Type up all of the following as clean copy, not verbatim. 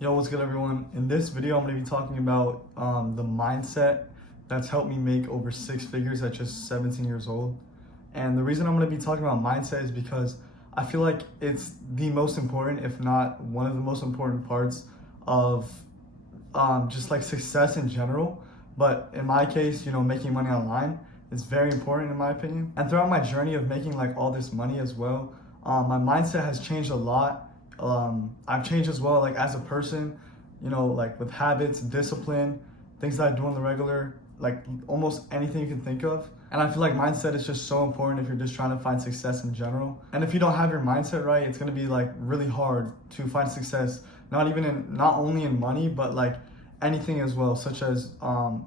Yo, what's good everyone? In this video, I'm going to be talking about the mindset that's helped me make over six figures at just 17 years old. And the reason I'm going to be talking about mindset is because I feel like it's the most important, if not one of the most important parts of just like success in general. But in my case, making money online is very important in my opinion. And throughout my journey of making like all this money as well, my mindset has changed a lot. I've changed as well, like as a person, like with habits, discipline, things that I do on the regular, like almost anything you can think of. And I feel like mindset is just so important if you're just trying to find success in general. And if you don't have your mindset right, it's gonna be like really hard to find success, not only in money, but like anything as well, such as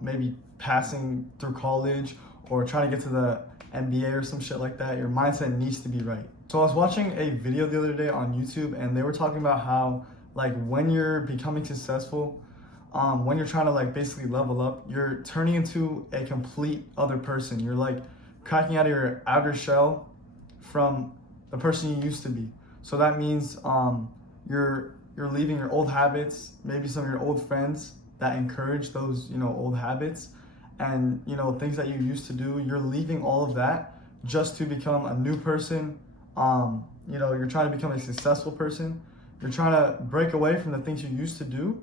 maybe passing through college or trying to get to the NBA or some shit like that. Your mindset needs to be right. So I was watching a video the other day on YouTube, and they were talking about how like when you're becoming successful, when you're trying to like basically level up, you're turning into a complete other person. You're like cracking out of your outer shell from the person you used to be. So that means you're leaving your old habits, maybe some of your old friends that encourage those old habits, and things that you used to do. You're leaving all of that just to become a new person. You're trying to become a successful person. You're trying to break away from the things you used to do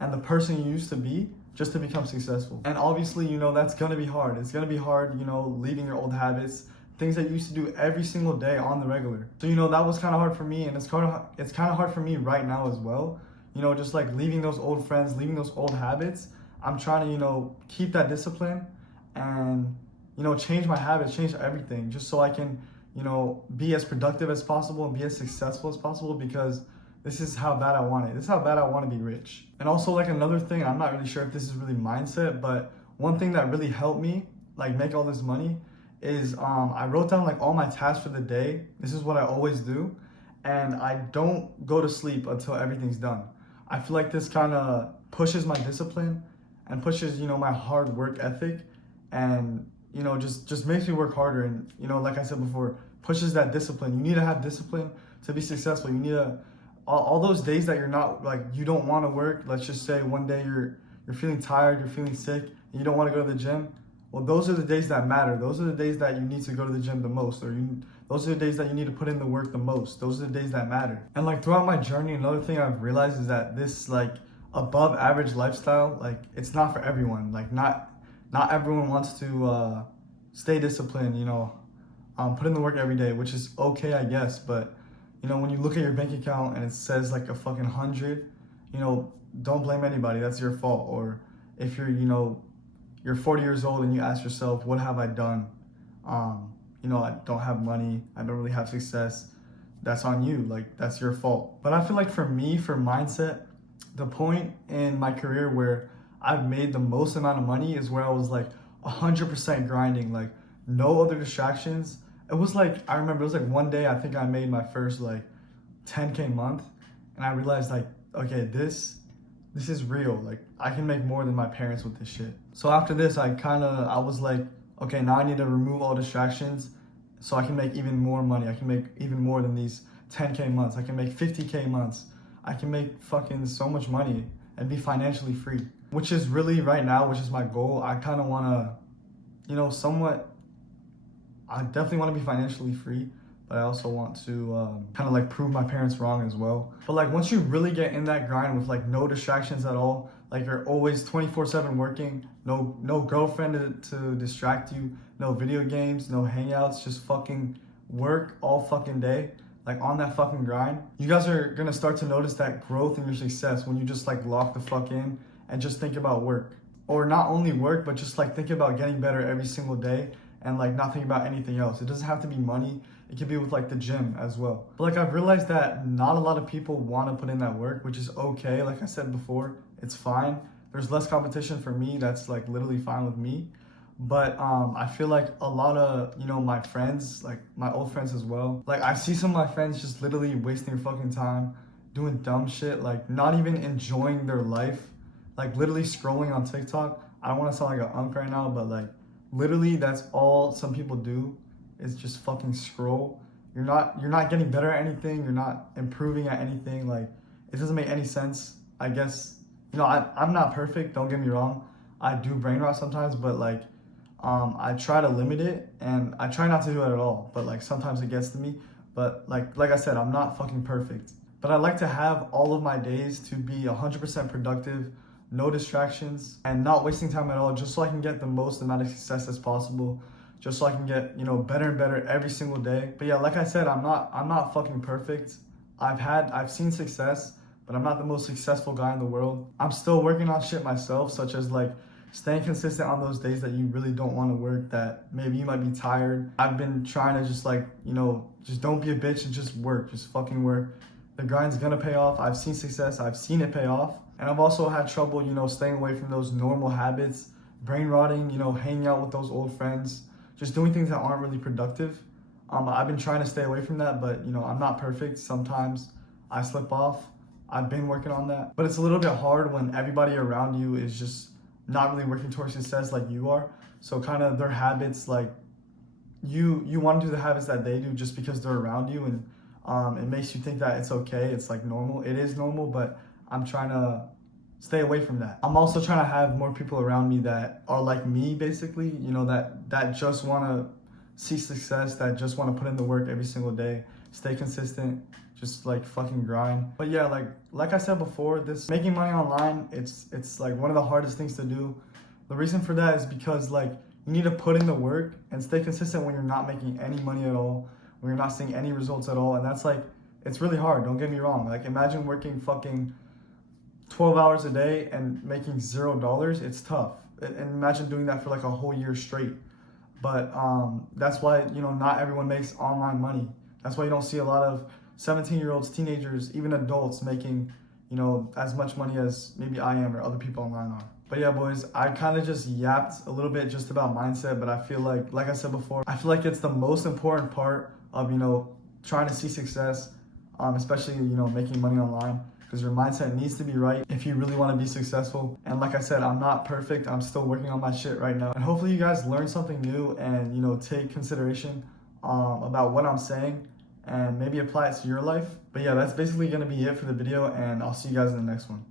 and the person you used to be just to become successful. And obviously, that's gonna be hard. It's gonna be hard, leaving your old habits, things that you used to do every single day on the regular. So, that was kind of hard for me, and it's kind of hard for me right now as well. Just like leaving those old friends, leaving those old habits. I'm trying to, keep that discipline and, change my habits, change everything, just so I can, be as productive as possible and be as successful as possible, because this is how bad I want it. This is how bad I want to be rich. And also, like, another thing, I'm not really sure if this is really mindset, but one thing that really helped me like make all this money is I wrote down like all my tasks for the day. This is what I always do, and I don't go to sleep until everything's done. I feel like this kind of pushes my discipline and pushes my hard work ethic, and just makes me work harder. And like I said before, pushes that discipline. You need to have discipline to be successful. You need to all those days that you're not, like, you don't want to work. Let's just say one day you're feeling tired, you're feeling sick, and you don't want to go to the gym. Well, those are the days that matter. Those are the days that you need to go to the gym the most, or those are the days that you need to put in the work the most. Those are the days that matter. And like throughout my journey, another thing I've realized is that this like above average lifestyle, like, it's not for everyone. Like, not everyone wants to stay disciplined, put in the work every day, which is okay, I guess. But when you look at your bank account and it says like a fucking 100, don't blame anybody. That's your fault. Or if you're 40 years old and you ask yourself, what have I done? I don't have money. I don't really have success. That's on you. Like, that's your fault. But I feel like for me, for mindset, the point in my career where I've made the most amount of money is where I was like 100% grinding, like no other distractions. It was like, I remember it was like one day I think I made my first like 10K month, and I realized like, okay, this is real. Like, I can make more than my parents with this shit. So after this, I was like, okay, now I need to remove all distractions so I can make even more money. I can make even more than these 10K months. I can make 50K months. I can make fucking so much money and be financially free, which is really right now, which is my goal. I kind of want to, I definitely want to be financially free, but I also want to kind of like prove my parents wrong as well. But like once you really get in that grind with like no distractions at all, like you're always 24/7 working, no girlfriend to distract you, no video games, no hangouts, just fucking work all fucking day, like on that fucking grind, you guys are gonna start to notice that growth in your success when you just like lock the fuck in and just think about work. Or not only work, but just like think about getting better every single day, and like not think about anything else. It doesn't have to be money. It could be with like the gym as well. But like I've realized that not a lot of people want to put in that work, which is okay. Like I said before, it's fine. There's less competition for me. That's like literally fine with me. But I feel like a lot of my friends, like my old friends as well, like I see some of my friends just literally wasting their fucking time doing dumb shit, like not even enjoying their life, like literally scrolling on TikTok. I don't want to sound like an unk right now, but like literally that's all some people do, is just fucking scroll. You're not getting better at anything. You're not improving at anything. Like, it doesn't make any sense. I guess, I'm not perfect, don't get me wrong. I do brain rot sometimes, but like, I try to limit it and I try not to do it at all. But like sometimes it gets to me. But like I said, I'm not fucking perfect. But I like to have all of my days to be 100% productive, no distractions, and not wasting time at all, just so I can get the most amount of success as possible, just so I can get, better and better every single day. But yeah, like I said, I'm not fucking perfect. I've seen success, but I'm not the most successful guy in the world. I'm still working on shit myself, such as like staying consistent on those days that you really don't want to work, that maybe you might be tired. I've been trying to just like, just don't be a bitch and just work, just fucking work. The grind's gonna pay off. I've seen success, I've seen it pay off. And I've also had trouble, staying away from those normal habits, brain rotting, hanging out with those old friends, just doing things that aren't really productive. I've been trying to stay away from that, but I'm not perfect. Sometimes I slip off. I've been working on that. But it's a little bit hard when everybody around you is just not really working towards success like you are. So kind of their habits, like you want to do the habits that they do just because they're around you, and it makes you think that it's okay. It's like normal. It is normal, but I'm trying to stay away from that. I'm also trying to have more people around me that are like me, basically, that just want to see success, that just want to put in the work every single day, stay consistent, just like fucking grind. But yeah, like I said before, this making money online, it's like one of the hardest things to do. The reason for that is because like you need to put in the work and stay consistent when you're not making any money at all, when you're not seeing any results at all. And that's like, it's really hard, don't get me wrong. Like imagine working fucking 12 hours a day and making $0. It's tough. And imagine doing that for like a whole year straight. But that's why, not everyone makes online money. That's why you don't see a lot of 17-year-olds, teenagers, even adults making, as much money as maybe I am or other people online are. But yeah, boys, I kind of just yapped a little bit just about mindset, but I feel like I said before, I feel like it's the most important part of, trying to see success, especially, making money online, because your mindset needs to be right if you really want to be successful. And like I said, I'm not perfect. I'm still working on my shit right now. And hopefully you guys learn something new and, take consideration about what I'm saying and maybe apply it to your life. But yeah, that's basically going to be it for the video, and I'll see you guys in the next one.